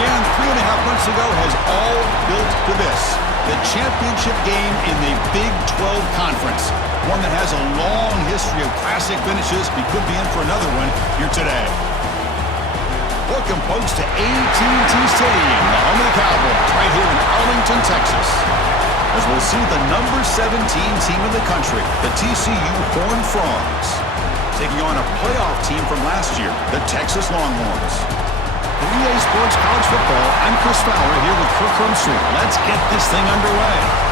began 3.5 months ago has all built to this. The championship game in the Big 12 Conference. One that has a long history of classic finishes. We could be in for another one here today. Welcome, folks, to AT&T Stadium, the home of the Cowboys, right here in Arlington, Texas. As we'll see the number 17 team in the country, the TCU Horned Frogs, taking on a playoff team from last year, the Texas Longhorns. For EA Sports College Football, I'm Chris Fowler here with Kirk Herbstreit. Let's get this thing underway.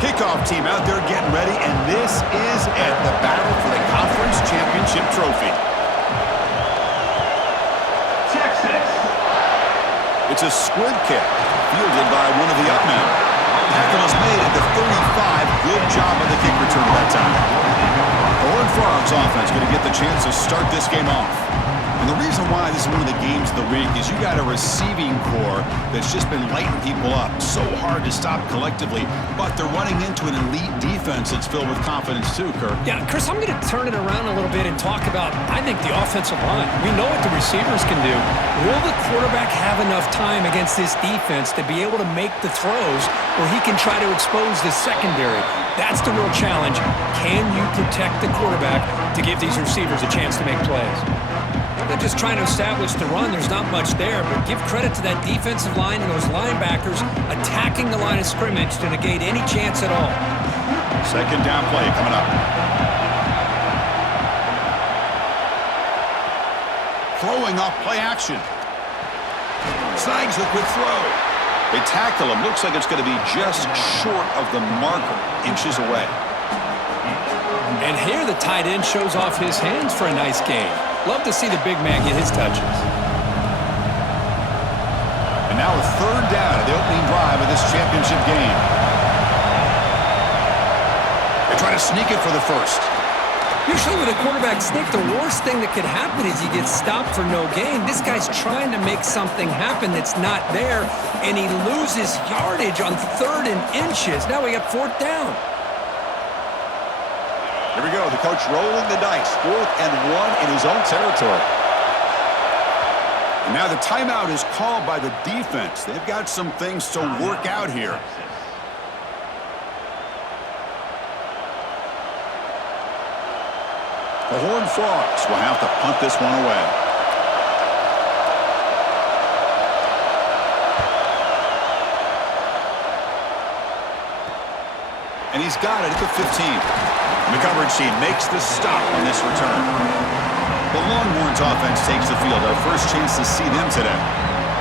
Kickoff team out there getting ready, and this is it, the battle for the conference championship trophy. Texas. It's a squib kick, fielded by one of the up men. Tackle is made at the 35. Good job of the kick return at that time. The Horned Frogs offense going to get the chance to start this game off. And the reason why this is one of the games of the week is you got a receiving core that's just been lighting people up. So hard to stop collectively, but they're running into an elite defense that's filled with confidence too, Kirk. Yeah, Chris, I'm going to turn it around a little bit and talk about, I think, the offensive line. We know what the receivers can do. Will the quarterback have enough time against this defense to be able to make the throws where he can try to expose the secondary? That's the real challenge. Can you protect the quarterback to give these receivers a chance to make plays? They're just trying to establish the run. There's not much there, but give credit to that defensive line and those linebackers attacking the line of scrimmage to negate any chance at all. Second down play coming up. Throwing off play action. Snags the quick throw. They tackle him. Looks like it's going to be just short of the marker, inches away. And here the tight end shows off his hands for a nice gain. Love to see the big man get his touches. And now a third down at the opening drive of this championship game. They try to sneak it for the first. Usually with a quarterback sneak, the worst thing that could happen is you get stopped for no gain. This guy's trying to make something happen that's not there, and he loses yardage on 3rd and inches. Now we got 4th down. Here we go, the coach rolling the dice. 4th and 1 in his own territory. And now the timeout is called by the defense. They've got some things to work out here. The Horned Frogs will have to punt this one away. And he's got it at the 15. The coverage team makes the stop on this return. The Longhorns offense takes the field. Our first chance to see them today.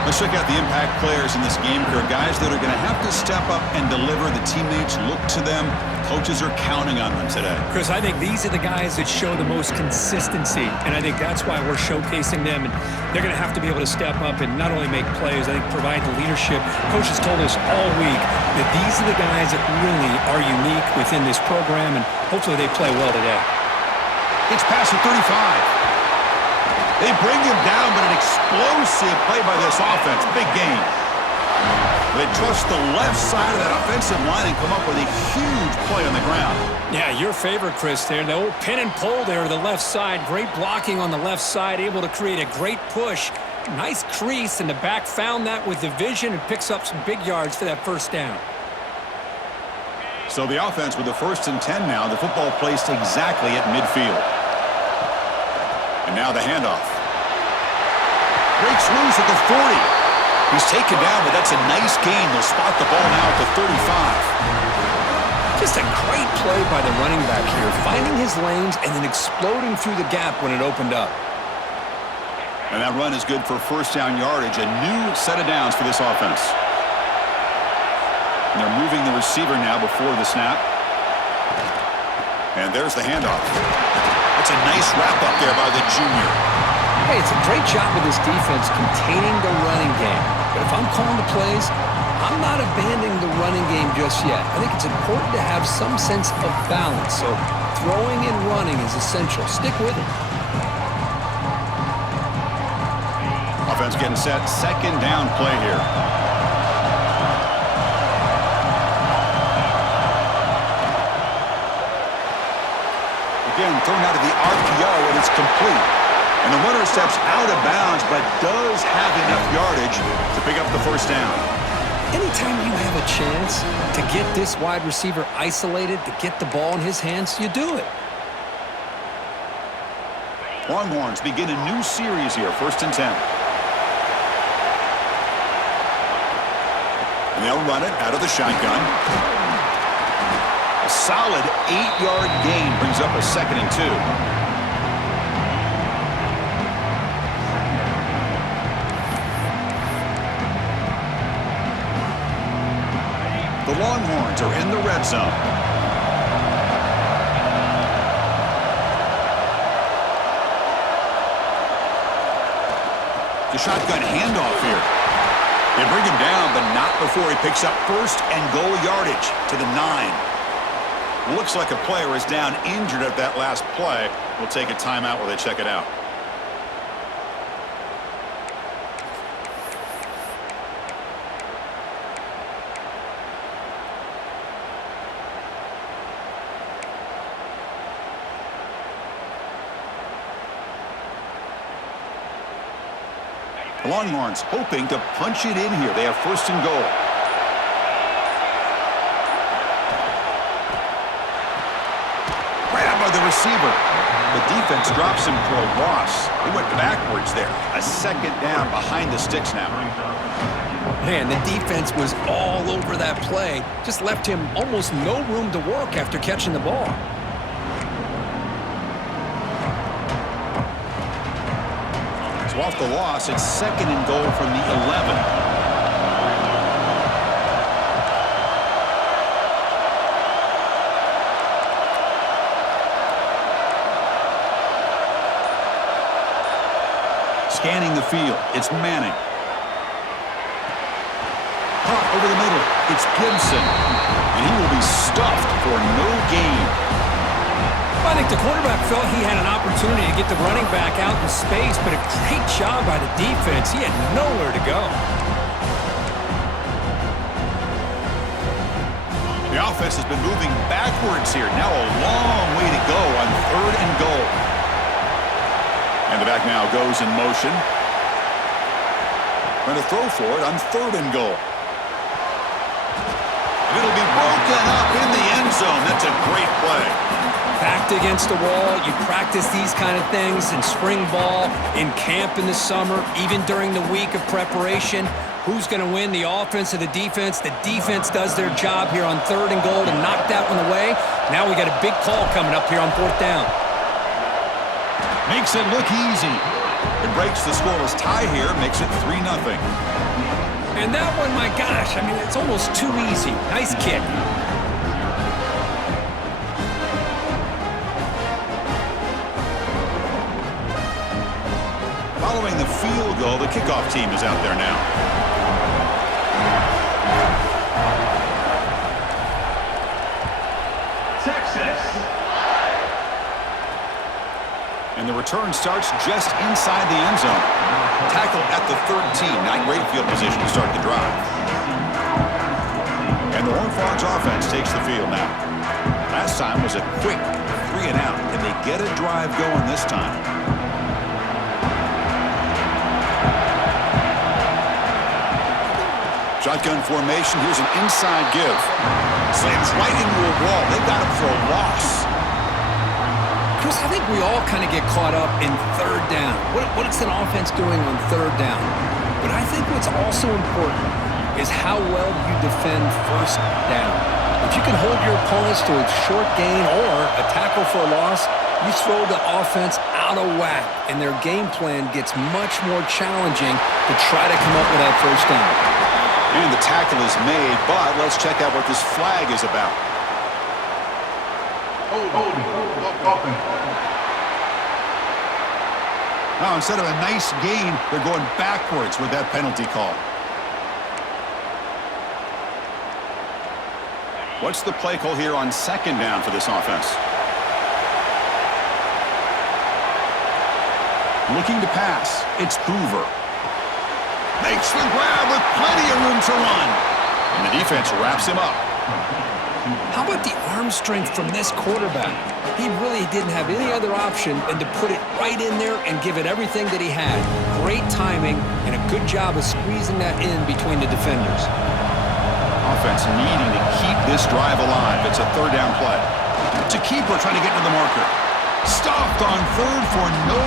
Let's check out the impact players in this game, Kirk. Guys that are going to have to step up and deliver. The teammates look to them. Coaches are counting on them today. Chris, I think these are the guys that show the most consistency, and I think that's why we're showcasing them. And they're going to have to be able to step up and not only make plays, I think provide the leadership. Coach has told us all week that these are the guys that really are unique within this program, and hopefully they play well today. It's past the 35. They bring him down, but an explosive play by this offense. Big gain. They trust the left side of that offensive line and come up with a huge play on the ground. Yeah, your favorite, Chris, there. The old pin and pull there to the left side. Great blocking on the left side, able to create a great push. Nice crease, and the back found that with the vision and picks up some big yards for that first down. So the offense with the 1st and 10 now. The football placed exactly at midfield. And now the handoff. Breaks loose at the 40. He's taken down, but that's a nice gain. They'll spot the ball now at the 35. Just a great play by the running back here, finding his lanes and then exploding through the gap when it opened up. And that run is good for 1st down yardage. A new set of downs for this offense. And they're moving the receiver now before the snap. And there's the handoff. That's a nice wrap-up there by the junior. Hey, it's a great job with this defense containing the running game. But if I'm calling the plays, I'm not abandoning the running game just yet. I think it's important to have some sense of balance. So throwing and running is essential. Stick with it. Offense getting set. Second down play here. Again, thrown out of the RPO, and it's complete. And the runner steps out of bounds, but does have enough yardage to pick up the first down. Anytime you have a chance to get this wide receiver isolated, to get the ball in his hands, you do it. Longhorns begin a new series here, 1st and 10. And they'll run it out of the shotgun. A solid 8-yard gain brings up a 2nd and 2. The Longhorns are in the red zone. The shotgun handoff here. They bring him down, but not before he picks up 1st and goal yardage to the 9. Looks like a player is down injured at that last play. We'll take a timeout while they check it out. The Longhorns hoping to punch it in here. They have 1st and goal. Grab by the receiver. The defense drops him for a loss. He went backwards there. A 2nd down behind the sticks now. Man, the defense was all over that play. Just left him almost no room to work after catching the ball. So off the loss, it's 2nd and goal from the 11. Scanning the field, it's Manning. Caught over the middle, it's Gibson. And he will be stuffed for no gain. I think the quarterback felt he had an opportunity to get the running back out in space, but a great job by the defense. He had nowhere to go. The offense has been moving backwards here. Now a long way to go on 3rd and goal. And the back now goes in motion. Going to throw for it on 3rd and goal. And it'll be broken up in the end zone. That's a great play. Backed against the wall, you practice these kind of things in spring ball, in camp in the summer, even during the week of preparation. Who's going to win, the offense or the defense? The defense does their job here on 3rd and goal to knock that one away. Now we got a big call coming up here on 4th down. Makes it look easy. It breaks the scoreless tie here, makes it 3-0. And that one, my gosh, I mean, it's almost too easy. Nice kick. Following the field goal, the kickoff team is out there now. Texas. And the return starts just inside the end zone. Tackle at the 13. Not great field position to start the drive. And the Horned Frogs offense takes the field now. Last time was a quick 3 and out. Can they get a drive going this time? Shotgun formation. Here's an inside give. Slams right into a wall. They got him for a loss. Chris, I think we all kind of get caught up in 3rd down. What is an offense doing on 3rd down? But I think what's also important is how well you defend 1st down. If you can hold your opponents to a short gain or a tackle for a loss, you throw the offense out of whack, and their game plan gets much more challenging to try to come up with that 1st down. And the tackle is made, but let's check out what this flag is about. Now, instead of a nice gain, they're going backwards with that penalty call. What's the play call here on 2nd down for this offense? Looking to pass. It's Hoover. Makes the grab with plenty of room to run. And the defense wraps him up. How about the arm strength from this quarterback? He really didn't have any other option than to put it right in there and give it everything that he had. Great timing and a good job of squeezing that in between the defenders. Offense needing to keep this drive alive. It's a third down play. It's a keeper trying to get to the marker. Stopped on third for no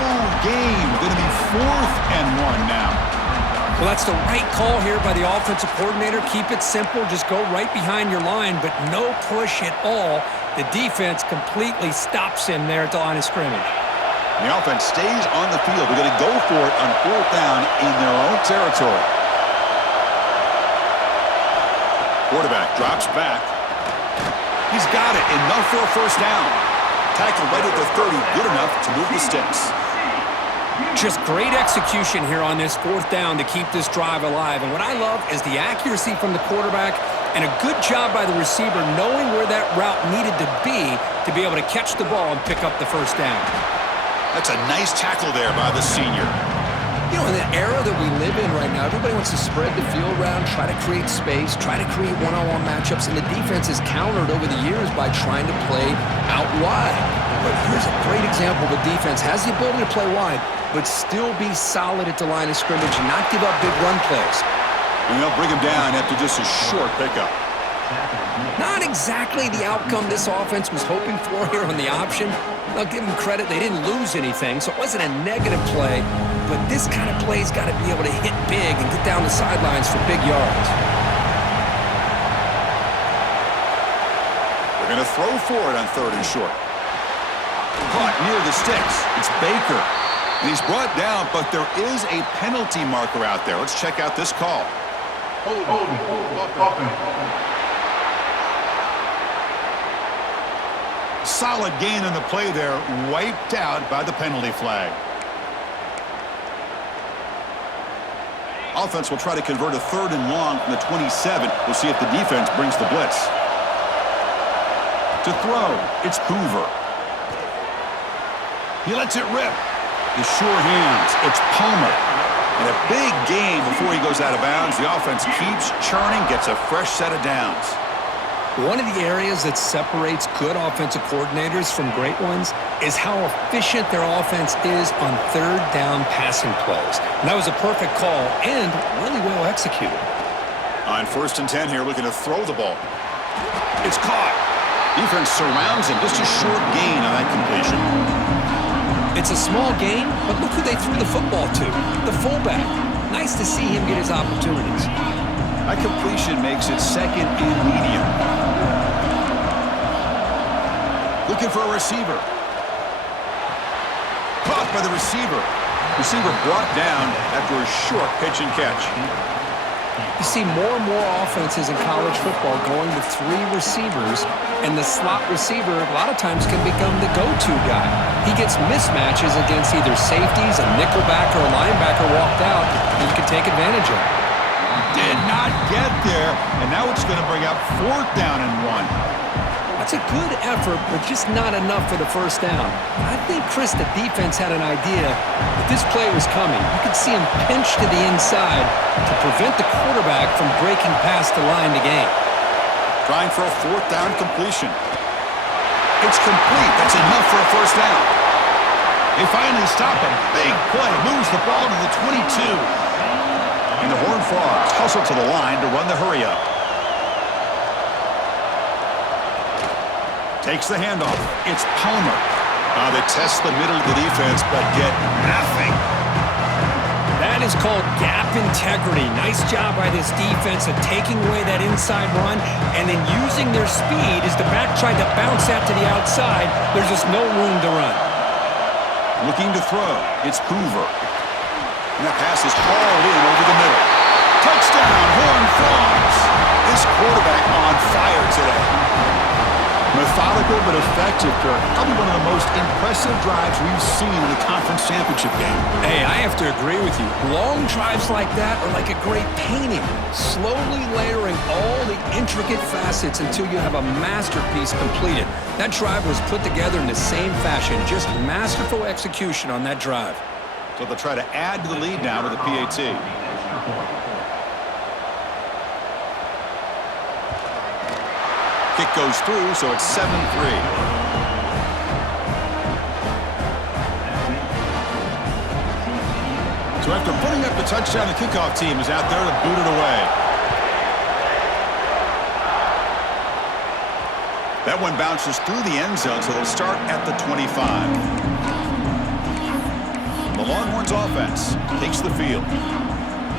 gain. Going to be 4th and 1 now. Well, that's the right call here by the offensive coordinator. Keep it simple. Just go right behind your line, but no push at all. The defense completely stops him there at the line of scrimmage. The offense stays on the field. They're going to go for it on 4th down in their own territory. Quarterback drops back. He's got it. Enough for a first down. Tackle right at the 30. Good enough to move the sticks. Just great execution here on this 4th down to keep this drive alive. And what I love is the accuracy from the quarterback and a good job by the receiver knowing where that route needed to be able to catch the ball and pick up the first down. That's a nice tackle there by the senior. You know, in the era that we live in right now, everybody wants to spread the field around, try to create space, try to create one-on-one matchups, and the defense is countered over the years by trying to play out wide. But here's a great example of a defense has the ability to play wide, but still be solid at the line of scrimmage and not give up big run plays. And they'll bring him down after just a short pickup. Not exactly the outcome this offense was hoping for here on the option. I'll give them credit. They didn't lose anything, so it wasn't a negative play. But this kind of play's got to be able to hit big and get down the sidelines for big yards. They're going to throw for it on 3rd and short. Caught near the sticks. It's Baker. And he's brought down, but there is a penalty marker out there. Let's check out this call. Solid gain on the play there, wiped out by the penalty flag. Offense will try to convert a 3rd and long from the 27. We'll see if the defense brings the blitz. To throw, it's Hoover. He lets it rip. The sure hands, it's Palmer. And a big gain before he goes out of bounds. The offense keeps churning, gets a fresh set of downs. One of the areas that separates good offensive coordinators from great ones is how efficient their offense is on 3rd down passing plays. And that was a perfect call and really well executed. On 1st and 10 here, looking to throw the ball. It's caught. Defense surrounds him. Just a short gain on that completion. It's a small gain, but look who they threw the football to, the fullback. Nice to see him get his opportunities. That completion makes it 2nd and medium. Looking for a receiver. Caught by the receiver. Receiver brought down after a short pitch and catch. You see more and more offenses in college football going to 3 receivers, and the slot receiver a lot of times can become the go-to guy. He gets mismatches against either safeties, a nickelback, or a linebacker walked out, and you can take advantage of it. Did not get there, and now it's going to bring up 4th down and 1. That's a good effort, but just not enough for the first down. I think, Chris, the defense had an idea that this play was coming. You could see him pinch to the inside to prevent the quarterback from breaking past the line to gain. Trying for a 4th down completion. It's complete. That's enough for a first down. They finally stop him. Big play. Moves the ball to the 22. And the Horned Frogs hustle to the line to run the hurry-up. Takes the handoff. It's Palmer. They test the middle of the defense, but get nothing. That is called gap integrity. Nice job by this defense of taking away that inside run and then using their speed as the back tried to bounce that to the outside. There's just no room to run. Looking to throw. It's Hoover. And that pass is hauled in over the middle. Touchdown, Horned Frogs. This quarterback on fire today. Methodical but effective, Kirk. Probably one of the most impressive drives we've seen in the conference championship game. Hey, I have to agree with you. Long drives like that are like a great painting, slowly layering all the intricate facets until you have a masterpiece completed. That drive was put together in the same fashion, just masterful execution on that drive. So they'll try to add to the lead now with a PAT. Kick goes through, so it's 7-3. So after putting up the touchdown, the kickoff team is out there to boot it away. That one bounces through the end zone, so they'll start at the 25. The Longhorns offense takes the field.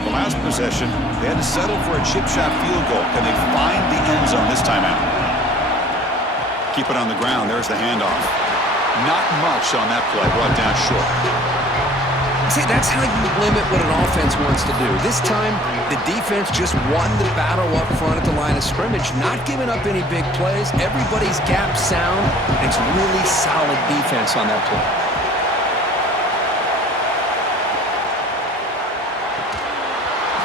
The last possession, they had to settle for a chip shot field goal. Can they find the end zone this time out? Keep it on the ground. There's the handoff. Not much on that play, brought down short. See, that's how you limit what an offense wants to do. This time, the defense just won the battle up front at the line of scrimmage, not giving up any big plays. Everybody's gap sound, and it's really solid defense on that play.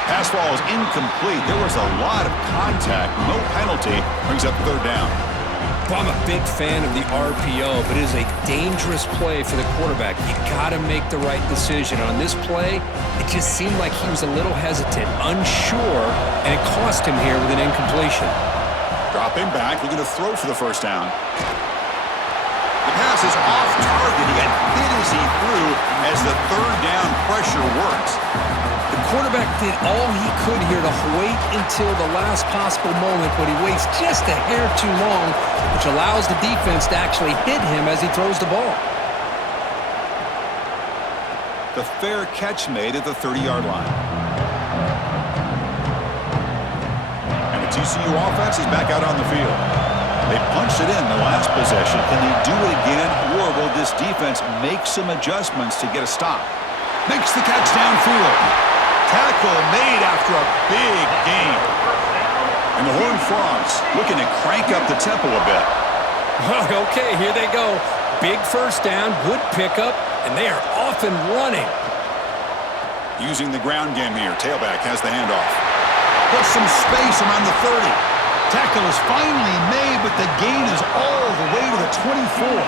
Pass ball is incomplete. There was a lot of contact. No penalty. Brings up third down. Well, I'm a big fan of the RPO, but it is a dangerous play for the quarterback. You got to make the right decision. On this play, it just seemed like he was a little hesitant, unsure, and it cost him here with an incompletion. Dropping back, looking to throw for the first down. The pass is off target. He got hit as he threw as the third down pressure worked. The quarterback did all he could here to wait until the last possible moment, but he waits just a hair too long, which allows the defense to actually hit him as he throws the ball. The fair catch made at the 30-yard line. And the TCU offense is back out on the field. They punched it in the last possession. Can they do it again, or will this defense make some adjustments to get a stop? Makes the catch downfield. Tackle made after a big gain. And the Horned Frogs looking to crank up the tempo a bit. Okay, here they go. Big first down, good pickup, and they are off and running. Using the ground game here. Tailback has the handoff. Puts some space around the 30. Tackle is finally made, but the gain is all the way to the 24.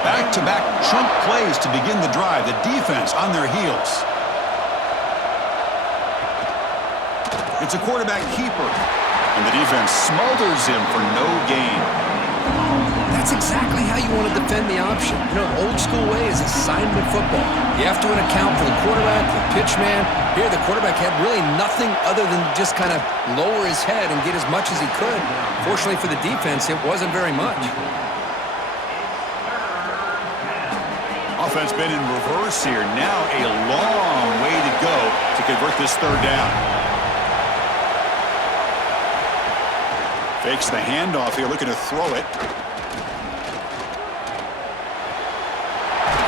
Back-to-back chunk plays to begin the drive. The defense on their heels. It's a quarterback keeper, and the defense smothers him for no gain. That's exactly how you want to defend the option. You know, old school way is assignment football. You have to account for the quarterback, the pitch man. Here, the quarterback had really nothing other than just kind of lower his head and get as much as he could. Fortunately for the defense, it wasn't very much. Offense been in reverse here. Now a long way to go to convert this third down. Fakes the handoff here, looking to throw it.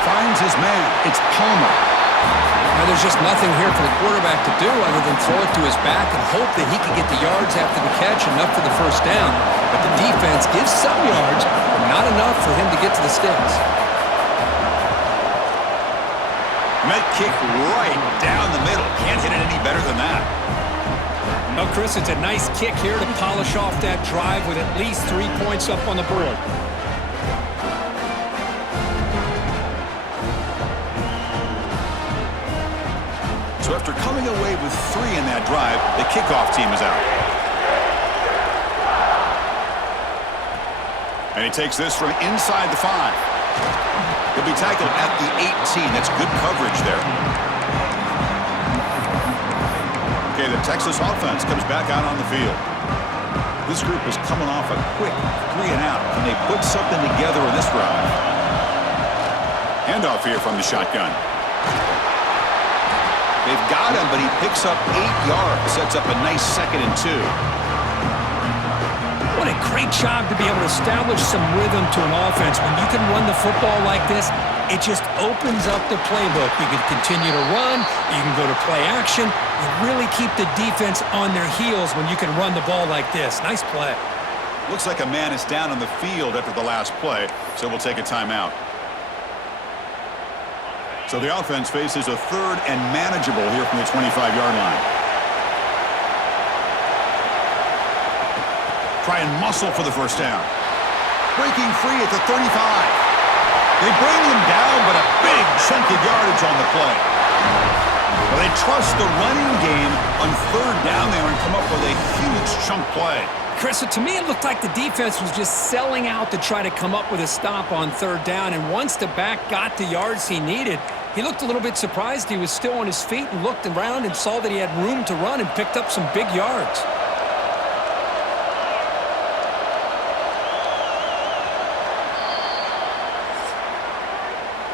Finds his man. It's Palmer. Now, there's just nothing here for the quarterback to do other than throw it to his back and hope that he can get the yards after the catch, enough for the first down. But the defense gives some yards, but not enough for him to get to the sticks. And that kick right down the middle. Can't hit it any better than that. Well, Chris, it's a nice kick here to polish off that drive with at least 3 points up on the board. So after coming away with 3 in that drive, the kickoff team is out. And he takes this from inside the 5. He'll be tackled at the 18. That's good coverage there. Okay, the Texas offense comes back out on the field. This group is coming off a quick 3 and out. Can they put something together in this drive? Handoff here from the shotgun. They've got him, but he picks up 8 yards. Sets up a nice 2nd and 2. What a great job to be able to establish some rhythm to an offense. When you can run the football like this, it just opens up the playbook. You can continue to run. You can go to play action. You really keep the defense on their heels when you can run the ball like this. Nice play. Looks like a man is down on the field after the last play, so we'll take a timeout. So the offense faces a 3rd and manageable here from the 25-yard line. Try and muscle for the first down. Breaking free at the 35. They bring him down, but a big chunk of yardage on the play. Well, they trust the running game on third down there and come up with a huge chunk play. Chris, to me, it looked like the defense was just selling out to try to come up with a stop on third down. And once the back got the yards he needed, he looked a little bit surprised. He was still on his feet and looked around and saw that he had room to run and picked up some big yards.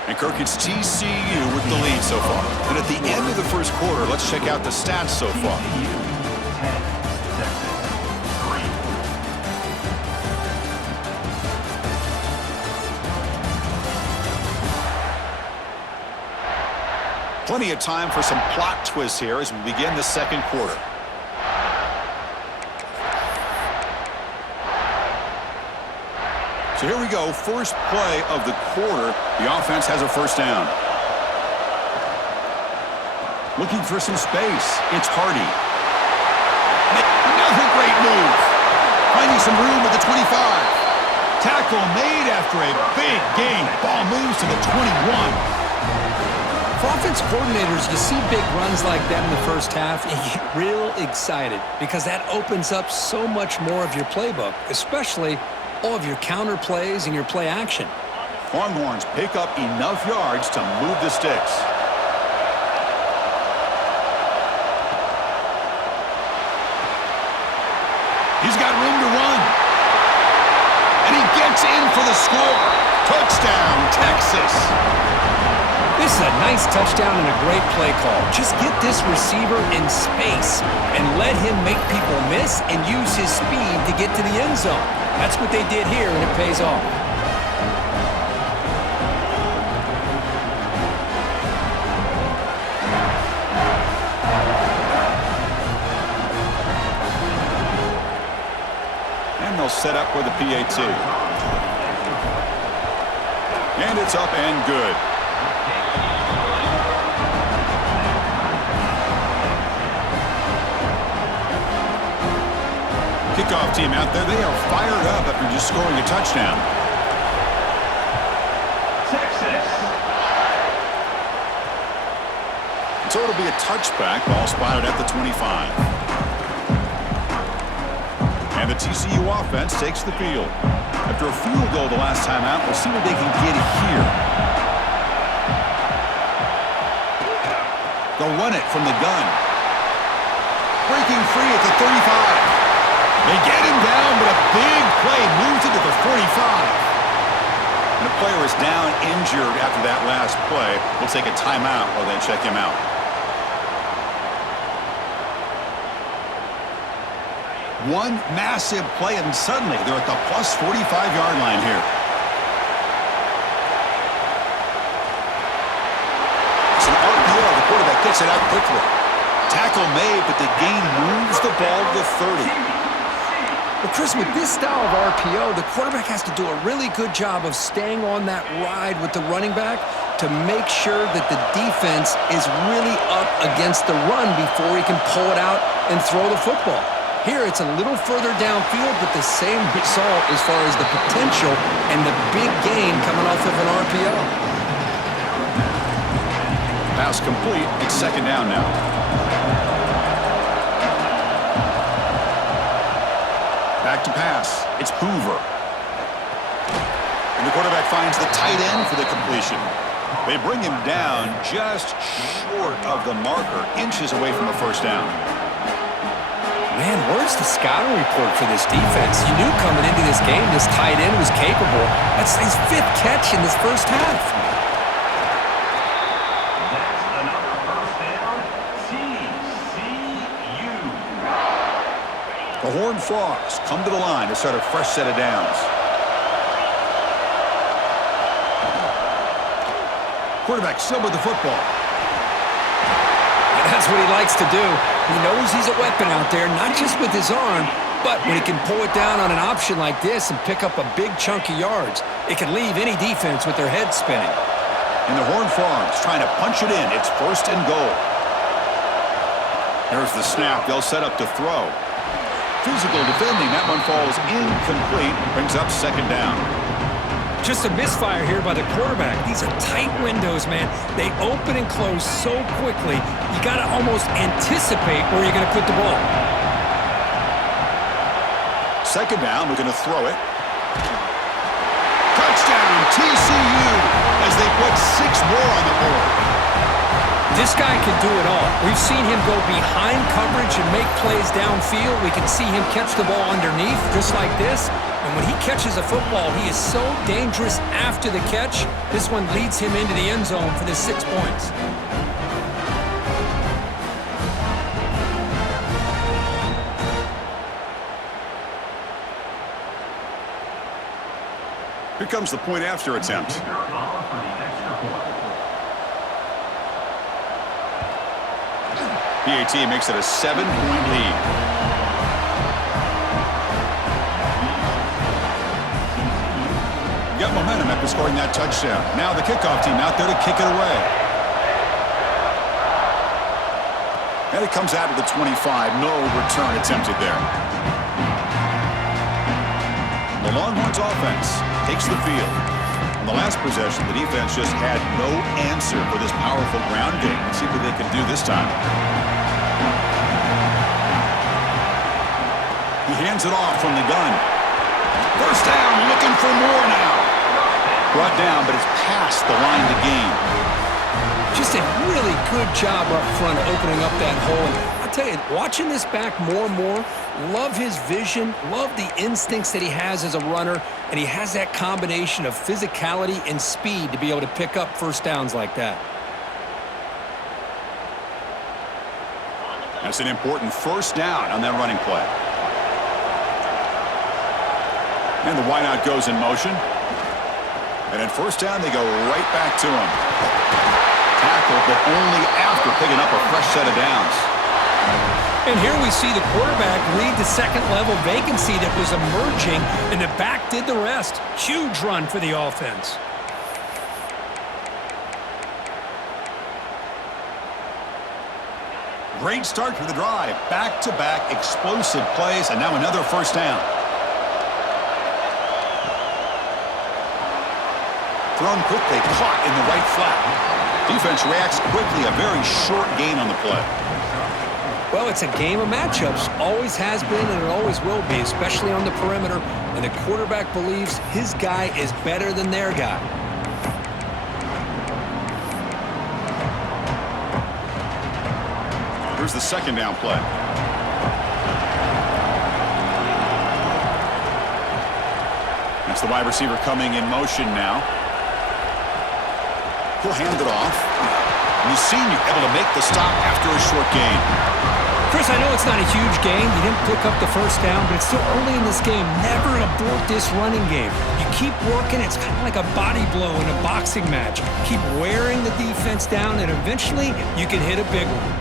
And Kirk, it's TCU with the lead so far. And at the end of the first quarter, let's check out the stats so far. Plenty of time for some plot twists here as we begin the second quarter. So here we go, first play of the quarter. The offense has a first down. Looking for some space. It's Hardy. Another great move. Finding some room at the 25. Tackle made after a big gain. Ball moves to the 21. For offense coordinators, you see big runs like that in the first half, and you get real excited because that opens up so much more of your playbook, especially all of your counter plays and your play action. Longhorns pick up enough yards to move the sticks. He's got room to run. And he gets in for the score. Touchdown, Texas. This is a nice touchdown and a great play call. Just get this receiver in space and let him make people miss and use his speed to get to the end zone. That's what they did here, and it pays off. And they'll set up with a PAT. And it's up and good. Kickoff team out there, they are fired up after just scoring a touchdown. Texas. So it'll be a touchback, ball spotted at the 25. And the TCU offense takes the field. After a field goal the last time out, we'll see what they can get here. They'll run it from the gun. Breaking free at the 35. They get him down, but a big play moves it to the 45. And the player is down injured after that last play. We'll take a timeout while they check him out. One massive play, and suddenly they're at the plus 45-yard line here. It's an RPO. The quarterback gets it out quickly. Tackle made, but the gain moves the ball to the 30. Well, Chris, with this style of RPO, the quarterback has to do a really good job of staying on that ride with the running back to make sure that the defense is really up against the run before he can pull it out and throw the football. Here, it's a little further downfield, but the same result as far as the potential and the big gain coming off of an RPO. Pass complete. It's second down now. Back to pass. It's Hoover. And the quarterback finds the tight end for the completion. They bring him down just short of the marker, inches away from a first down. Man, where's the scouting report for this defense? You knew coming into this game this tight end was capable. That's his fifth catch in this first half. That's another first down. TCU. The Horned Frogs come to the line to start a fresh set of downs. Quarterback still with the football. And that's what he likes to do. He knows he's a weapon out there, not just with his arm, but when he can pull it down on an option like this and pick up a big chunk of yards, it can leave any defense with their head spinning. And the Horned Frogs trying to punch it in. It's first and goal. There's the snap. They'll set up to throw. Physical defending. That one falls incomplete. Brings up second down. Just a misfire here by the quarterback. These are tight windows, man. They open and close so quickly, you got to almost anticipate where you're going to put the ball. Second down, we're going to throw it. Touchdown, TCU, as they put 6 more on the board. This guy can do it all. We've seen him go behind coverage and make plays downfield. We can see him catch the ball underneath, just like this. And when he catches a football, he is so dangerous after the catch. This one leads him into the end zone for the 6 points. Here comes the point after attempt. PAT makes it a 7-point lead. Got momentum after scoring that touchdown. Now the kickoff team out there to kick it away. And it comes out of the 25. No return attempted there. The Longhorns offense takes the field. On the last possession, the defense just had no answer for this powerful ground game. Let's see what they can do this time. He hands it off from the gun. First down, looking for more now. Brought down, but it's past the line to gain. Just a really good job up front opening up that hole. And I'll tell you, watching this back more and more, love his vision, love the instincts that he has as a runner, and he has that combination of physicality and speed to be able to pick up first downs like that. That's an important first down on that running play. And the wideout goes in motion. And at first down, they go right back to him. Tackle, but only after picking up a fresh set of downs. And here we see the quarterback read the second-level vacancy that was emerging, and the back did the rest. Huge run for the offense. Great start to the drive. Back-to-back explosive plays, and now another first down. Thrown quickly, caught in the right flat. Defense reacts quickly, a very short gain on the play. Well, it's a game of matchups. Always has been and it always will be, especially on the perimeter. And the quarterback believes his guy is better than their guy. Here's the second down play. That's the wide receiver coming in motion now. He'll hand it off. And the senior able to make the stop after a short gain. Chris, I know it's not a huge gain. You didn't pick up the first down, but it's still early in this game. Never abort this running game. You keep working. It's kind of like a body blow in a boxing match. Keep wearing the defense down, and eventually you can hit a big one.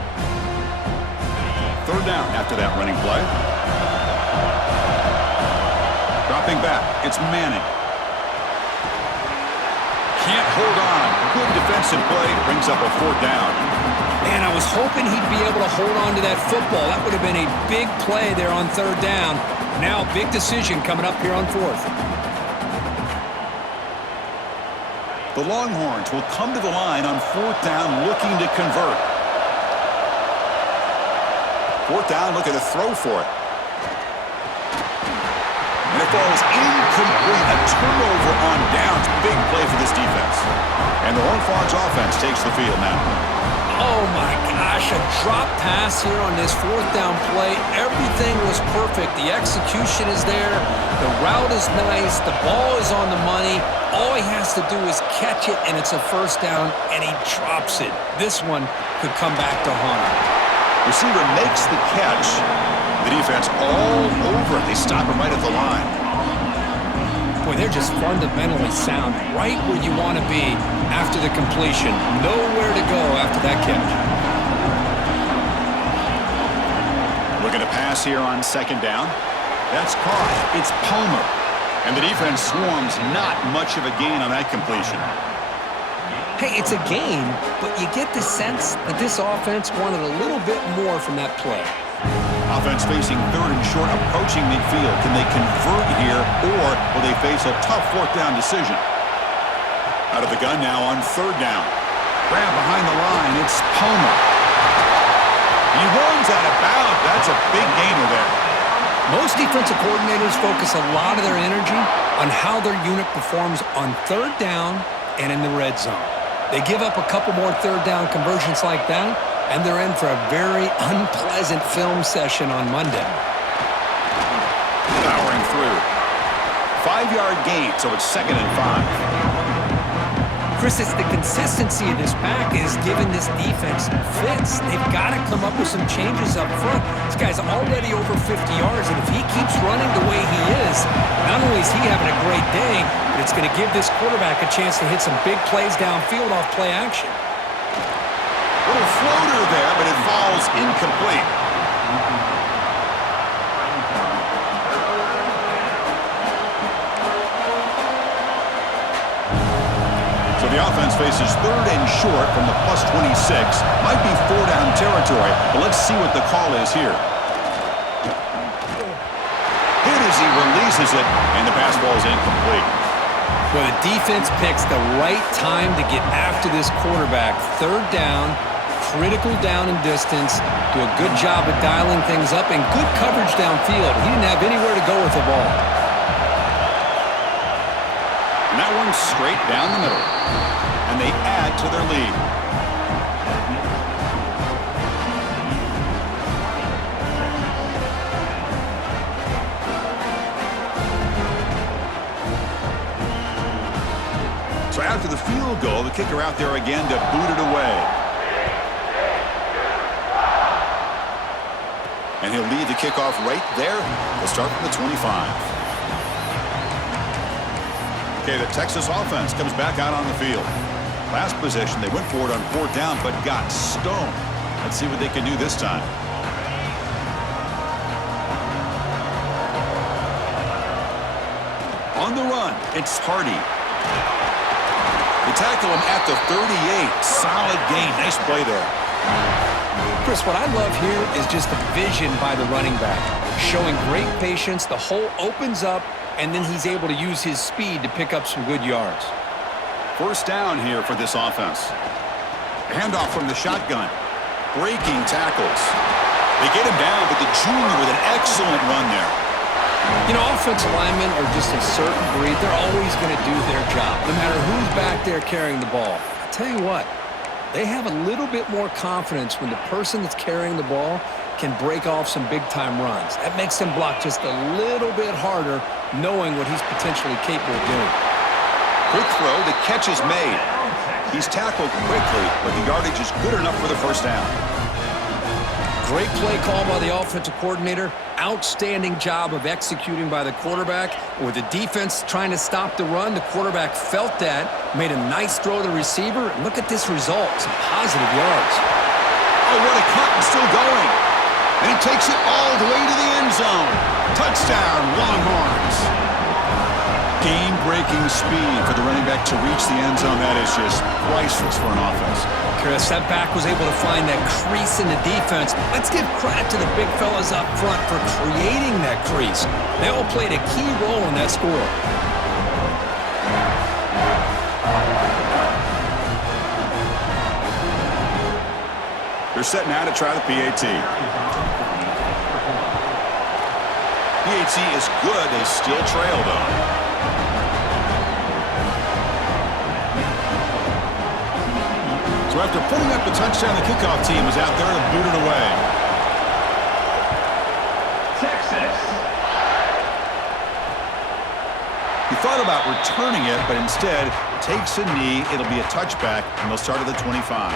Third down after that running play. Dropping back. It's Manning. Can't hold on. Good defensive play. Brings up a fourth down. Man, I was hoping he'd be able to hold on to that football. That would have been a big play there on third down. Now, big decision coming up here on fourth. The Longhorns will come to the line on fourth down looking to convert. Fourth down, looking to throw for it. And it falls incomplete. A turnover on downs. Big play for this defense. And the Longhorns offense takes the field now. Oh, my gosh, a drop pass here on this fourth down play. Everything was perfect. The execution is there. The route is nice. The ball is on the money. All he has to do is catch it, and it's a first down, and he drops it. This one could come back to haunt him. Receiver makes the catch. The defense all over it. They stop him right at the line. Boy, they're just fundamentally sound, right where you want to be after the completion. Nowhere to go after that catch. Looking to pass here on second down. That's caught. It's Palmer. And the defense swarms. Not much of a gain on that completion. Hey, it's a gain, but you get the sense that this offense wanted a little bit more from that play. Offense facing third and short, approaching midfield. Can they convert here, or will they face a tough fourth down decision? Out of the gun now on third down. Grab behind the line. It's Palmer. He runs out of bounds. That's a big gainer there. Most defensive coordinators focus a lot of their energy on how their unit performs on third down and in the red zone. They give up a couple more third down conversions like that, and they're in for a very unpleasant film session on Monday. Powering through. 5-yard gain, so it's 2nd and 5. Chris, it's the consistency of this back is giving this defense fits. They've got to come up with some changes up front. This guy's already over 50 yards, and if he keeps running the way he is, not only is he having a great day, but it's going to give this quarterback a chance to hit some big plays downfield off play action. Little floater there, but it falls incomplete. So the offense faces third and short from the plus 26. Might be 4-down territory, but let's see what the call is here. Hit as he releases it, and the pass falls incomplete. Well, the defense picks the right time to get after this quarterback. Third down, critical down and distance, do a good job of dialing things up, and good coverage downfield. He didn't have anywhere to go with the ball. And that one's straight down the middle. And they add to their lead. So after the field goal, the kicker out there again to boot it away. And he'll lead the kickoff right there. They'll start from the 25. Okay, the Texas offense comes back out on the field. Last possession, they went for it on fourth down, but got stoned. Let's see what they can do this time. On the run, it's Hardy. They tackle him at the 38. Solid gain. Nice play there. Chris, what I love here is just the vision by the running back. Showing great patience, the hole opens up, and then he's able to use his speed to pick up some good yards. First down here for this offense. Handoff from the shotgun. Breaking tackles. They get him down, but the junior with an excellent run there. You know, offensive linemen are just a certain breed. They're always going to do their job, no matter who's back there carrying the ball. I'll tell you what, they have a little bit more confidence when the person that's carrying the ball can break off some big-time runs. That makes them block just a little bit harder, knowing what he's potentially capable of doing. Quick throw, the catch is made. He's tackled quickly, but the yardage is good enough for the first down. Great play call by the offensive coordinator. Outstanding job of executing by the quarterback. With the defense trying to stop the run, the quarterback felt that, made a nice throw to the receiver. And look at this result, some positive yards. Oh, what a cut, and still going. And he takes it all the way to the end zone. Touchdown, Longhorns. Game-breaking speed for the running back to reach the end zone. That is just priceless for an offense. Chris, that back was able to find that crease in the defense. Let's give credit to the big fellas up front for creating that crease. They all played a key role in that score. They're set now to try the PAT. PAT is good. They still trail, though. So after putting up the touchdown, the kickoff team is out there to boot it away. Texas. He thought about returning it, but instead takes a knee. It'll be a touchback, and they'll start at the 25.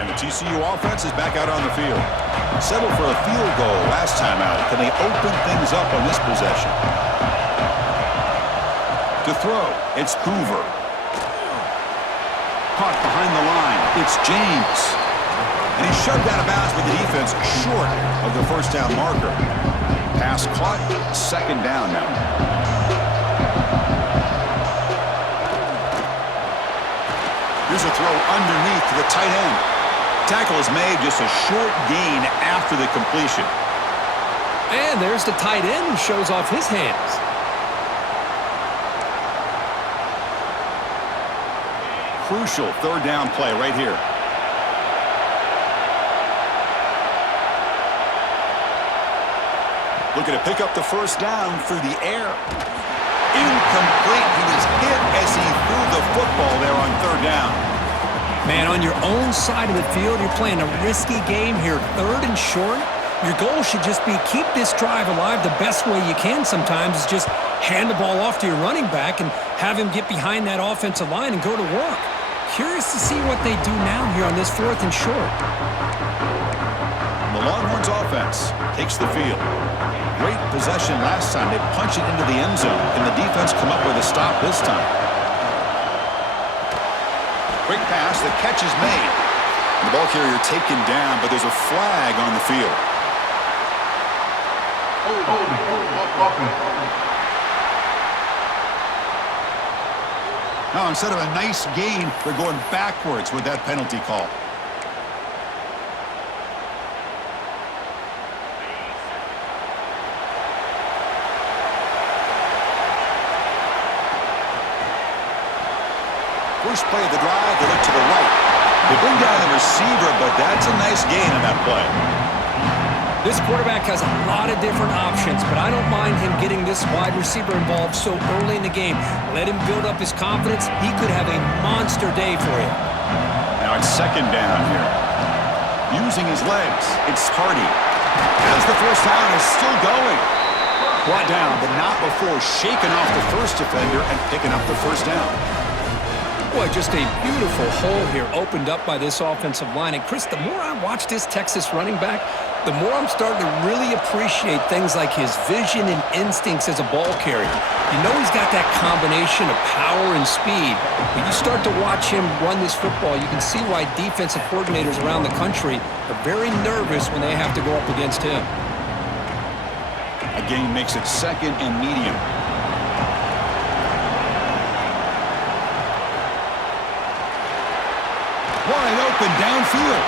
And the TCU offense is back out on the field. Settled for a field goal last time out. Can they open things up on this possession? To throw, it's Hoover. Caught behind the line, it's James. And he's shoved out of bounds with the defense short of the first down marker. Pass caught, second down now. Here's a throw underneath to the tight end. Tackle is made, just a short gain after the completion. And there's the tight end who shows off his hands. Crucial third down play right here. Looking to pick up the first down through the air. Incomplete. He was hit as he threw the football there on third down. Man, on your own side of the field, you're playing a risky game here. Third and short. Your goal should just be keep this drive alive the best way you can sometimes is just hand the ball off to your running back and have him get behind that offensive line and go to work. Curious to see what they do now here on this fourth and short. The Longhorns offense takes the field. Great possession last time. They punch it into the end zone. Can the defense come up with a stop this time? Quick pass. The catch is made. The ball carrier taken down, but there's a flag on the field. Now, instead of a nice gain, they're going backwards with that penalty call. First play of the drive, they look to the right. They bring down the receiver, but that's a nice gain on that play. This quarterback has a lot of different options, but I don't mind him getting this wide receiver involved so early in the game. Let him build up his confidence. He could have a monster day for you. Now it's second down here. Using his legs, it's Hardy. As the first down is still going. Brought down, but not before shaking off the first defender and picking up the first down. Boy, just a beautiful hole here opened up by this offensive line. And, Chris, the more I watch this Texas running back, the more I'm starting to really appreciate things like his vision and instincts as a ball carrier. You know he's got that combination of power and speed. When you start to watch him run this football, you can see why defensive coordinators around the country are very nervous when they have to go up against him. A gain makes it second and medium. Wide open downfield.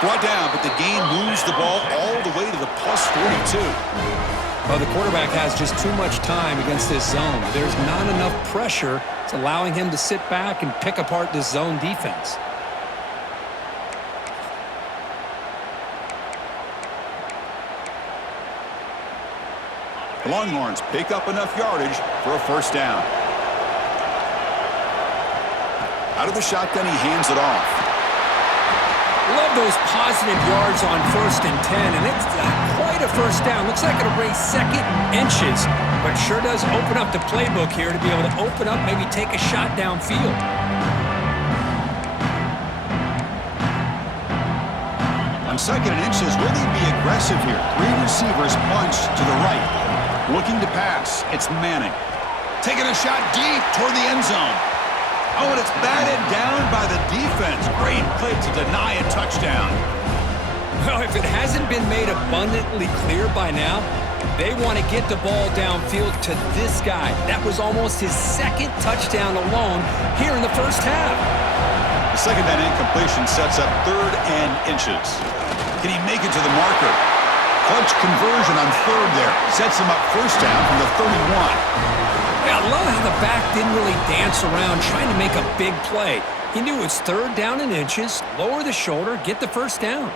Brought down, but the gain moves the ball all the way to the plus 42. Well, the quarterback has just too much time against this zone. There's not enough pressure. It's allowing him to sit back and pick apart this zone defense. The Longhorns pick up enough yardage for a first down. Out of the shotgun, he hands it off. Love those positive yards on 1st and 10, and it's quite a first down. Looks like it'll raise second inches, but sure does open up the playbook here to be able to open up, maybe take a shot downfield. On second and inches, will he be aggressive here? Three receivers bunched to the right. Looking to pass. It's Manning. Taking a shot deep toward the end zone. Oh, and it's batted down by the defense. Great play to deny a touchdown. Well, if it hasn't been made abundantly clear by now, they want to get the ball downfield to this guy. That was almost his second touchdown alone here in the first half. The second down incompletion sets up 3rd and inches. Can he make it to the marker? Clutch conversion on 3rd there. Sets him up first down from the 31. I love how the back didn't really dance around trying to make a big play. He knew it's 3rd down and inches, lower the shoulder, get the first down.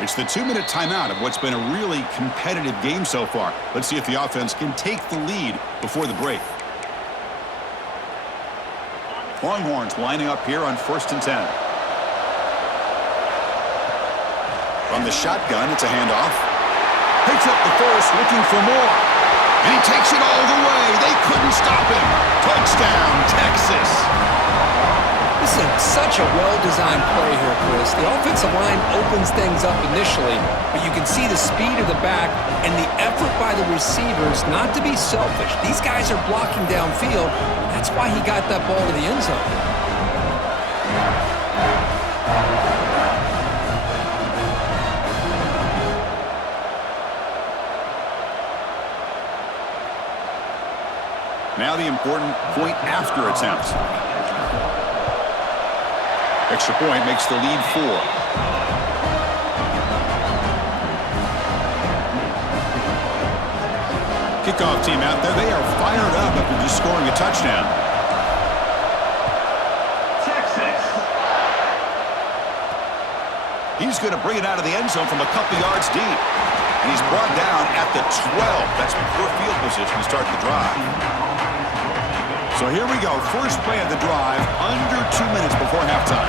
It's the 2-minute timeout of what's been a really competitive game so far. Let's see if the offense can take the lead before the break. Longhorns lining up here on 1st and 10. From the shotgun, it's a handoff. Picks up the first, looking for more. And he takes it all the way. They couldn't stop him. Touchdown, Texas. This is such a well-designed play here, Chris. The offensive line opens things up initially, but you can see the speed of the back and the effort by the receivers not to be selfish. These guys are blocking downfield. That's why he got that ball to the end zone. Now the important point after attempt. Extra point makes the lead 4. Kickoff team out there. They are fired up after just scoring a touchdown. Texas. He's going to bring it out of the end zone from a couple yards deep. And he's brought down at the 12. That's poor field position to start the drive. So here we go. First play of the drive, under 2 minutes before halftime.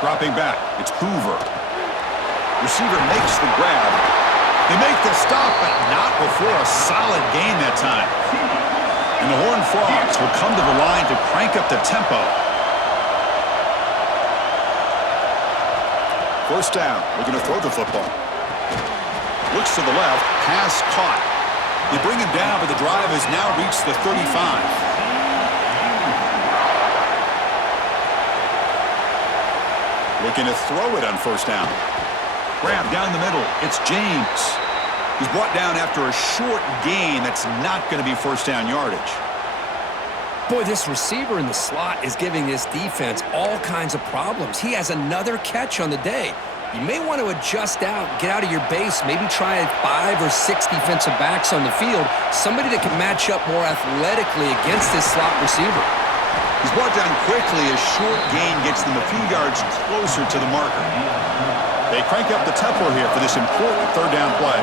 Dropping back, it's Hoover. Receiver makes the grab. They make the stop, but not before a solid gain that time. And the Horned Frogs will come to the line to crank up the tempo. First down, we're going to throw the football. Looks to the left, pass caught. They bring him down, but the drive has now reached the 35. Looking to throw it on first down. Grab down the middle, it's James. He's brought down after a short gain that's not going to be first down yardage. Boy, this receiver in the slot is giving this defense all kinds of problems. He has another catch on the day. You may want to adjust out, get out of your base, maybe try 5 or 6 defensive backs on the field, somebody that can match up more athletically against this slot receiver. He's brought down quickly. A short gain gets them a few yards closer to the marker. They crank up the tempo here for this important third down play.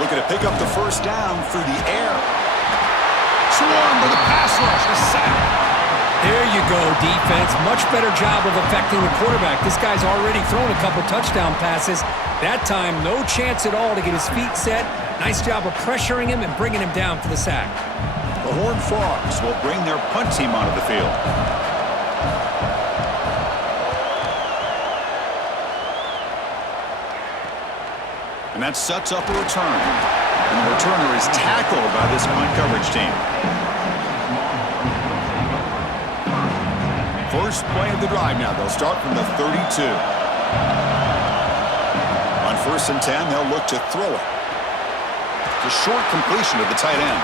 Looking to pick up the first down through the air. Swarm with a pass rush, a sack. There you go, defense. Much better job of affecting the quarterback. This guy's already thrown a couple touchdown passes. That time, no chance at all to get his feet set. Nice job of pressuring him and bringing him down for the sack. The Horned Frogs will bring their punt team onto the field. And that sets up a return. And the returner is tackled by this punt coverage team. First play of the drive now. They'll start from the 32. On first and 10, they'll look to throw it. It's a short completion to the tight end.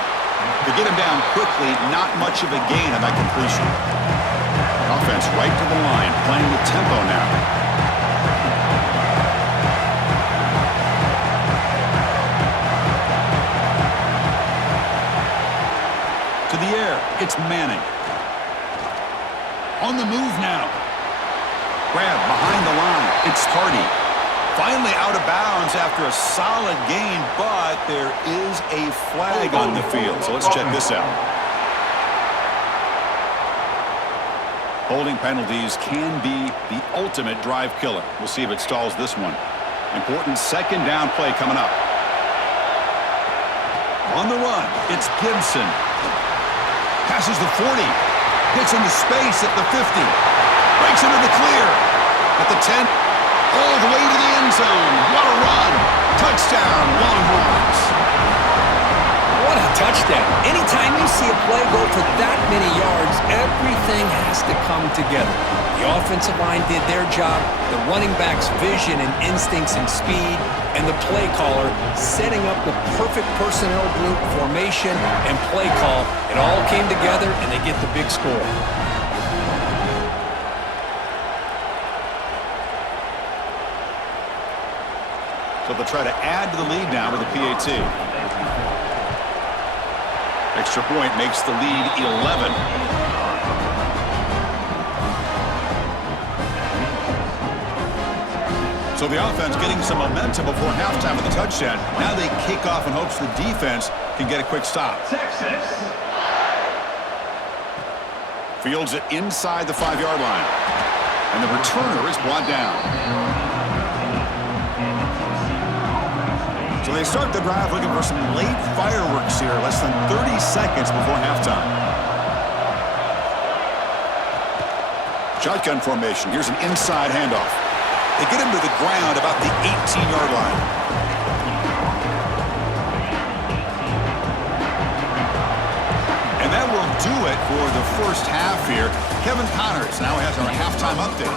To get him down quickly, not much of a gain on that completion. Offense right to the line, playing with tempo now. To the air, it's Manning. On the move now. Grab behind the line, it's Hardy. Finally out of bounds after a solid gain, but there is a flag on the field. So let's check this out. Holding penalties can be the ultimate drive killer. We'll see if it stalls this one. Important second down play coming up. On the run, it's Gibson. Passes the 40. Gets into space at the 50. Breaks into the clear. At the 10. All the way to the end zone. What a run. Touchdown, Longhorns. What a touchdown. Anytime you see a play go for that many yards, everything has to come together. The offensive line did their job, the running back's vision and instincts and speed, and the play caller setting up the perfect personnel group, formation, and play call. It all came together, and they get the big score. So they'll try to add to the lead now with a PAT. Extra point makes the lead 11. So the offense getting some momentum before halftime with the touchdown. Now they kick off in hopes the defense can get a quick stop. Texas. Fields it inside the 5-yard line. And the returner is brought down. So they start the drive looking for some late fireworks here, less than 30 seconds before halftime. Shotgun formation. Here's an inside handoff. They get him to the ground about the 18-yard line. And And that will do it for the first half here. Kevin Connors now has our halftime update.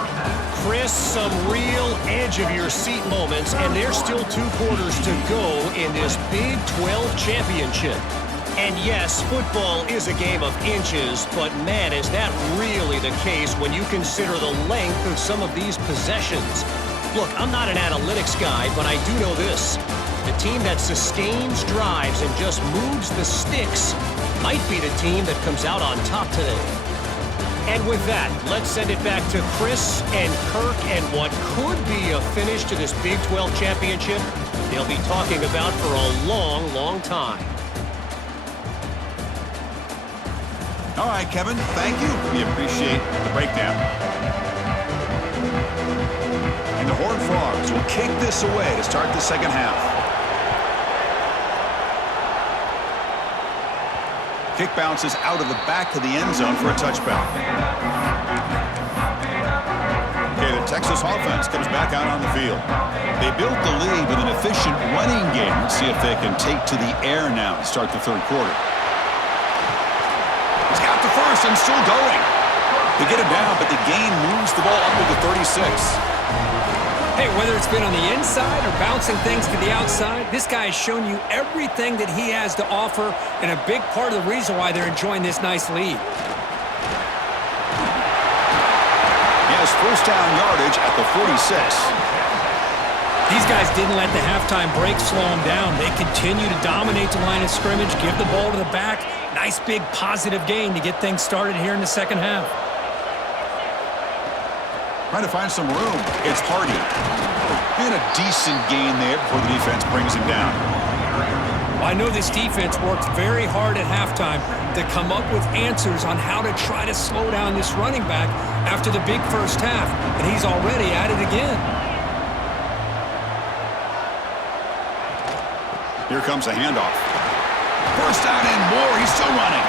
Chris, some real edge-of-your-seat moments, and there's still 2 quarters to go in this Big 12 championship. And yes, football is a game of inches, but man, is that really the case when you consider the length of some of these possessions. Look, I'm not an analytics guy, but I do know this. The team that sustains drives and just moves the sticks might be the team that comes out on top today. And with that, let's send it back to Chris and Kirk and what could be a finish to this Big 12 championship they'll be talking about for a long, long time. All right, Kevin, thank you. We appreciate the breakdown. And the Horned Frogs will kick this away to start the second half. Kick bounces out of the back of the end zone for a touchback. Okay, the Texas offense comes back out on the field. They built the lead with an efficient running game. Let's see if they can take to the air now to start the third quarter. He's got the first and still going. They get him down, but the gain moves the ball up to the 36. Hey, whether it's been on the inside or bouncing things to the outside, this guy has shown you everything that he has to offer and a big part of the reason why they're enjoying this nice lead. He has first down yardage at the 46. These guys didn't let the halftime break slow them down. They continue to dominate the line of scrimmage, give the ball to the back. Nice big positive gain to get things started here in the second half. Trying to find some room. It's Hardy. And a decent gain there before the defense brings him down. Well, I know this defense worked very hard at halftime to come up with answers on how to try to slow down this running back after the big first half, and he's already at it again. Here comes a handoff. First down and more. He's still running.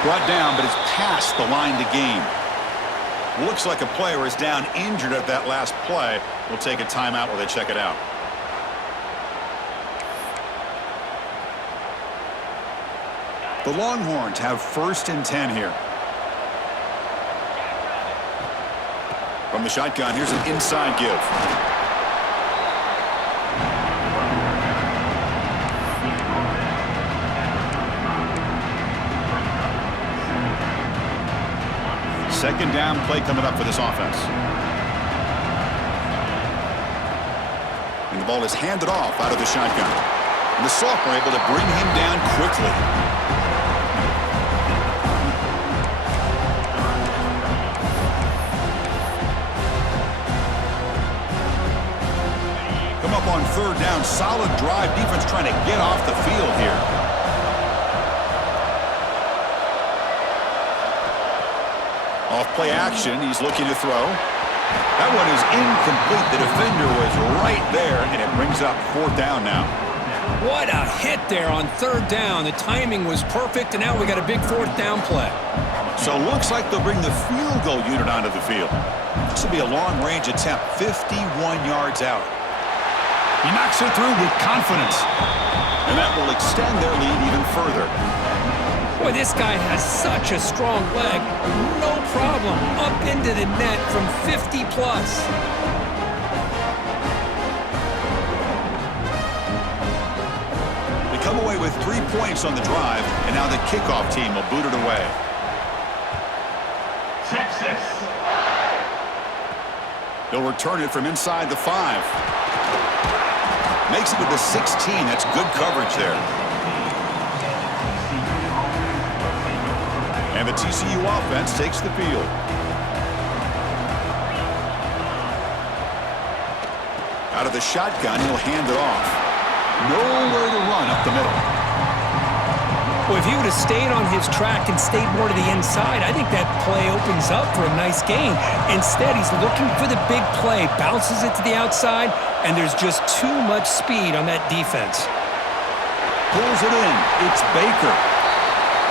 Brought down, but it's past the line to gain. Looks like a player is down injured at that last play. We'll take a timeout while they check it out. The Longhorns have first and 10 here. From the shotgun, here's an inside give. Second down play coming up for this offense. And the ball is handed off out of the shotgun. And the sophomore able to bring him down quickly. Come up on third down. Solid drive. Defense trying to get off the field here. Off play action, he's looking to throw. That one is incomplete. The defender was right there, and it brings up fourth down now. What a hit there on third down. The timing was perfect, and now we got a big fourth down play. So it looks like they'll bring the field goal unit onto the field. This will be a long-range attempt, 51 yards out. He knocks it through with confidence, and that will extend their lead even further. Boy, this guy has such a strong leg. No problem. Up into the net from 50 plus. They come away with 3 points on the drive, and now the kickoff team will boot it away. Texas. They'll return it from inside the 5. Makes it to the 16. That's good coverage there. And the TCU offense takes the field. Out of the shotgun, he'll hand it off. Nowhere to run up the middle. Well, if he would have stayed on his track and stayed more to the inside, I think that play opens up for a nice gain. Instead, he's looking for the big play, bounces it to the outside, and there's just too much speed on that defense. Pulls it in. It's Baker.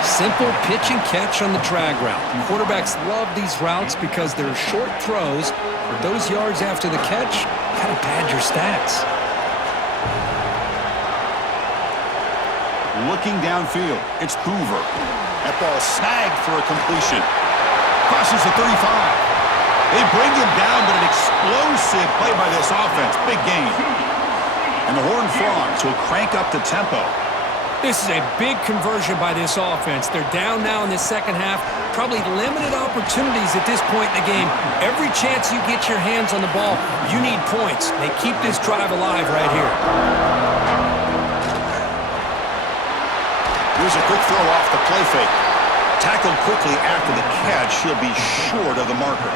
Simple pitch and catch on the drag route. Quarterbacks love these routes because they're short throws, but those yards after the catch kind of pad your stats. looking downfield. It's Hoover. That ball snagged for a completion. Crosses the 35. They bring him down, but an explosive play by this offense. Big gain. And the Horned Frogs will crank up the tempo. This is a big conversion by this offense. They're down now in the second half. Probably limited opportunities at this point in the game. Every chance you get your hands on the ball, you need points. They keep this drive alive right here. Here's a quick throw off the play fake. Tackled quickly after the catch. He'll be short of the marker.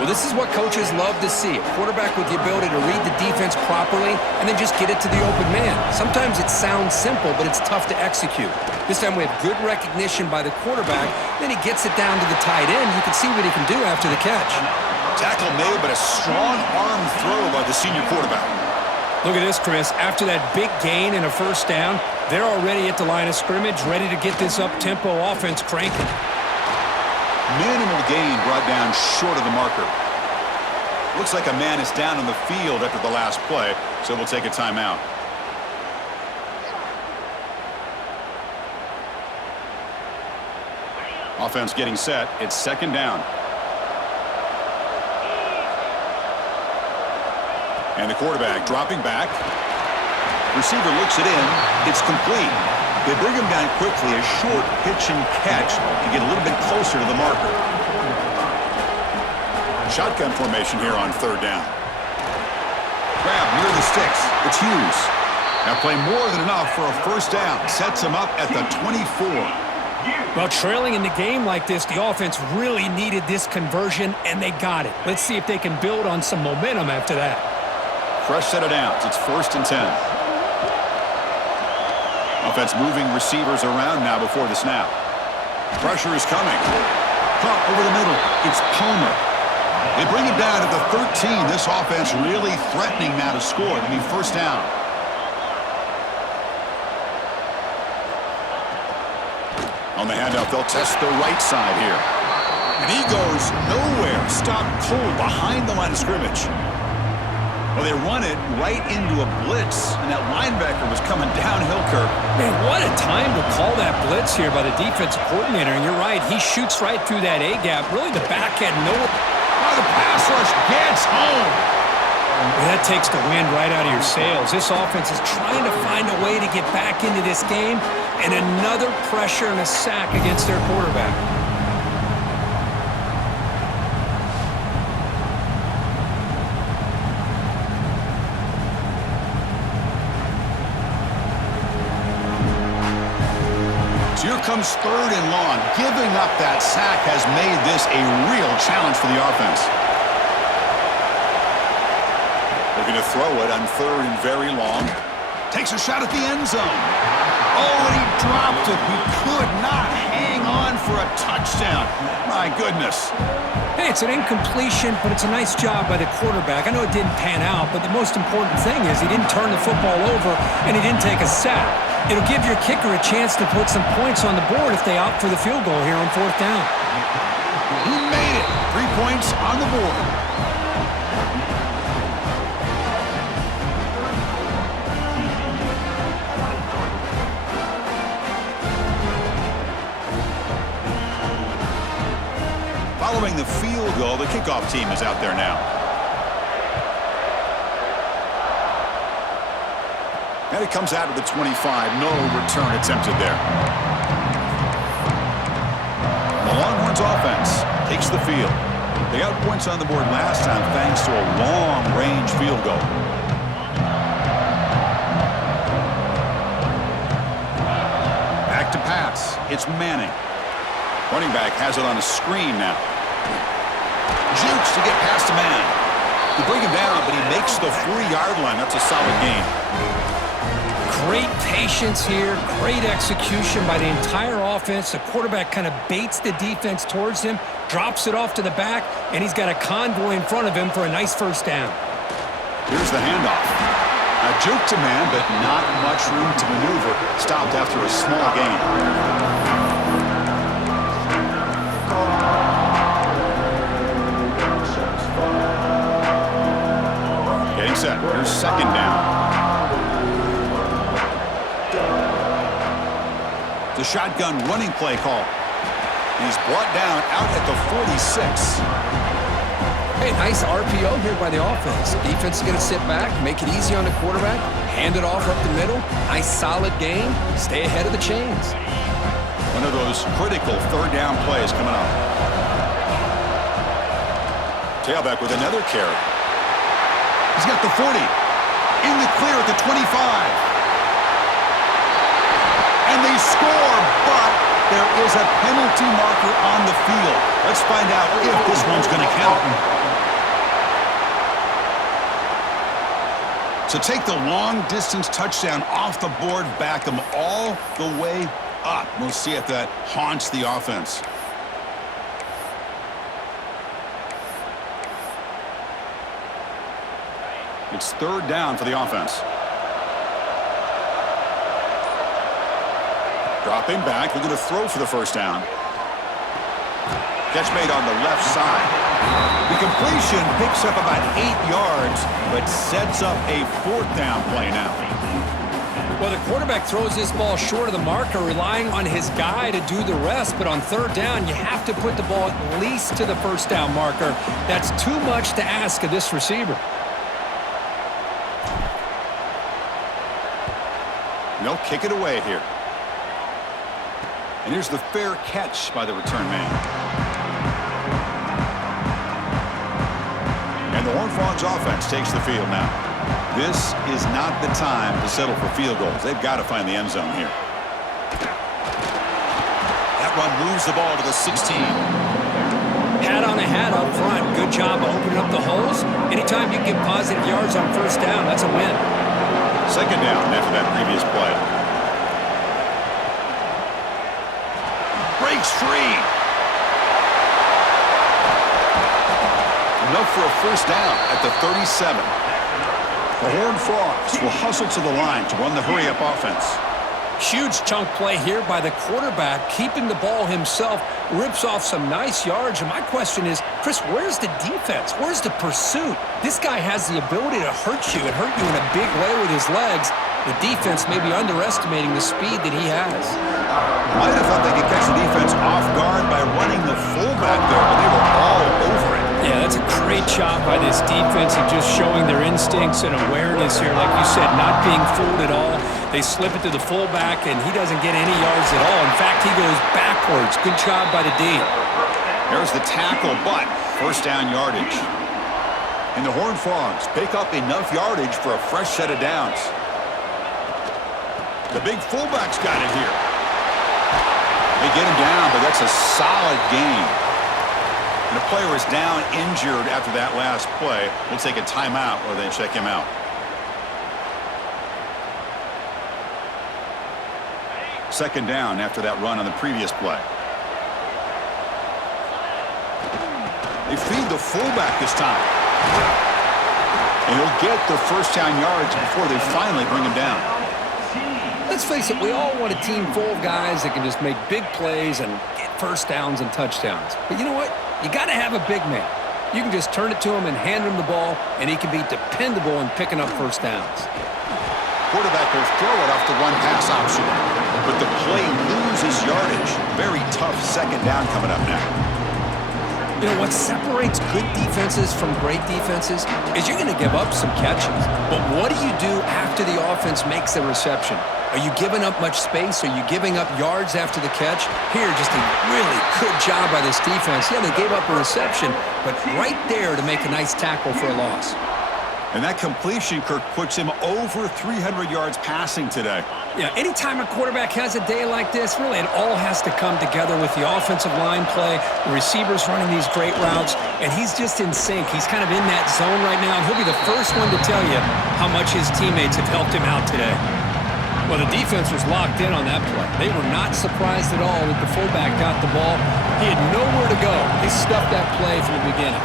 Well, this is what coaches love to see. A quarterback with the ability to read the defense properly and then just get it to the open man. Sometimes it sounds simple, but it's tough to execute. This time we have good recognition by the quarterback. Then he gets it down to the tight end. You can see what he can do after the catch. Tackle made, but a strong arm throw by the senior quarterback. Look at this, Chris. After that big gain and a first down, they're already at the line of scrimmage, ready to get this up-tempo offense cranking. Minimal gain brought down short of the marker. Looks like a man is down on the field after the last play, so we'll take a timeout. Offense getting set. It's second down. And the quarterback dropping back. Receiver looks it in. It's complete. They bring him down quickly, a short pitch and catch to get a little bit closer to the marker. Shotgun formation here on third down. Grab near the sticks. It's Hughes. Now play more than enough for a first down. Sets him up at the 24. Well, trailing in the game like this, the offense really needed this conversion, and they got it. Let's see if they can build on some momentum after that. Fresh set of downs. It's 1st and 10. Offense moving receivers around now before the snap. Pressure is coming. Caught over the middle. It's Palmer. They bring him down at the 13. This offense really threatening now to score. It'll be first down. On the handoff, they'll test the right side here. And he goes nowhere. Stopped cold behind the line of scrimmage. Well, they run it right into a blitz, and that linebacker was coming downhill, Kirk. Man, what a time to call that blitz here by the defensive coordinator. And you're right, he shoots right through that A-gap. Really, the back had no... Oh, the pass rush gets home. Well, that takes the wind right out of your sails. This offense is trying to find a way to get back into this game, and another pressure and a sack against their quarterback. Here comes third and long. Giving up that sack has made this a real challenge for the offense. Looking to throw it on third and very long. Takes a shot at the end zone. Oh, and he dropped it. He could not hang on for a touchdown. My goodness. Hey, it's an incompletion, but it's a nice job by the quarterback. I know it didn't pan out, but the most important thing is he didn't turn the football over and he didn't take a sack. It'll give your kicker a chance to put some points on the board if they opt for the field goal here on fourth down. He made it. 3 points on the board. Following the field goal, the kickoff team is out there now. And it comes out of the 25. No return attempted there. The Longhorns offense takes the field. They got points on the board last time thanks to a long-range field goal. Back to pass. It's Manning. Running back has it on a screen now. Jukes to get past a man. They bring him down, but he makes the 4-yard line. That's a solid gain. Great patience here, great execution by the entire offense. The quarterback kind of baits the defense towards him, drops it off to the back, and he's got a convoy in front of him for a nice first down. Here's the handoff. A juke to man, but not much room to maneuver. Stopped after a small gain. Getting set. Here's second down. shotgun running play call. He's brought down out at the 46. Hey, nice RPO here by the offense. Defense is going to sit back, make it easy on the quarterback, hand it off up the middle. Nice solid game. Stay ahead of the chains. One of those critical third down plays coming up. Tailback with another carry. He's got the 40. In the clear at the 25. And they score, but there is a penalty marker on the field. Let's find out if this one's going to count. So take the long-distance touchdown off the board, back them all the way up. We'll see if that haunts the offense. It's third down for the offense. Dropping back, looking to throw for the first down. Catch made on the left side. The completion picks up about 8 yards, but sets up a fourth down play now. Well, the quarterback throws this ball short of the marker, relying on his guy to do the rest. But on third down, you have to put the ball at least to the first down marker. That's too much to ask of this receiver. They'll kick it away here. And here's the fair catch by the return man. And the Horned Frogs offense takes the field now. This is not the time to settle for field goals. They've got to find the end zone here. That run moves the ball to the 16. Hat on a hat up front. Good job opening up the holes. Anytime you get positive yards on first down, that's a win. Second down after that previous play. Breaks free. Enough for a first down at the 37. The Horned Frogs will hustle to the line to run the hurry-up offense. Huge chunk play here by the quarterback, keeping the ball himself, rips off some nice yards. And my question is, Chris, where's the defense? Where's the pursuit? This guy has the ability to hurt you and hurt you in a big way with his legs. The defense may be underestimating the speed that he has. Might have thought they could catch the defense off guard by running the fullback there, but they were all over it. Yeah, that's a great job by this defense of just showing their instincts and awareness here. Like you said, not being fooled at all. They slip it to the fullback, and he doesn't get any yards at all. In fact, he goes backwards. Good job by the D. There's the tackle, but first down yardage. And the Horned Frogs pick up enough yardage for a fresh set of downs. The big fullback's got it here. They get him down, but that's a solid gain. And the player is down injured after that last play. We'll take a timeout or they check him out. Second down after that run on the previous play. They feed the fullback this time. And he'll get the first down yards before they finally bring him down. Let's face it, we all want a team full of guys that can just make big plays and get first downs and touchdowns. But you know what? You got to have a big man. You can just turn it to him and hand him the ball, and he can be dependable in picking up first downs. Quarterback will throw it off the run-pass option, but the play loses yardage. Very tough second down coming up now. You know, what separates good defenses from great defenses is you're going to give up some catches. But what do you do after the offense makes the reception? Are you giving up much space? Are you giving up yards after the catch? Here, just a really good job by this defense. Yeah, they gave up a reception, but right there to make a nice tackle for a loss. And that completion, Kirk, puts him over 300 yards passing today. Yeah, anytime a quarterback has a day like this, really it all has to come together with the offensive line play, the receivers running these great routes, and he's just in sync. He's kind of in that zone right now, and he'll be the first one to tell you how much his teammates have helped him out today. Well, the defense was locked in on that play. They were not surprised at all that the fullback got the ball. He had nowhere to go. They stuffed that play from the beginning.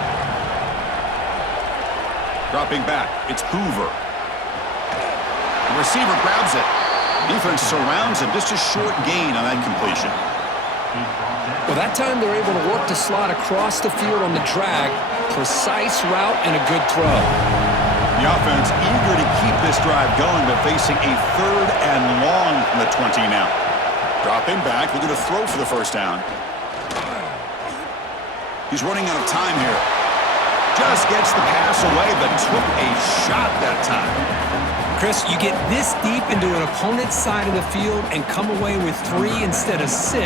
Dropping back, it's Hoover. The receiver grabs it. Defense surrounds him. Just a short gain on that completion. Well, that time they're able to work the slot across the field on the drag. Precise route and a good throw. The offense eager to keep this drive going, but facing a third and long from the 20 now. Dropping back, looking to throw for the first down. He's running out of time here. Just gets the pass away, but took a shot that time. Chris, you get this deep into an opponent's side of the field and come away with 3 instead of 6.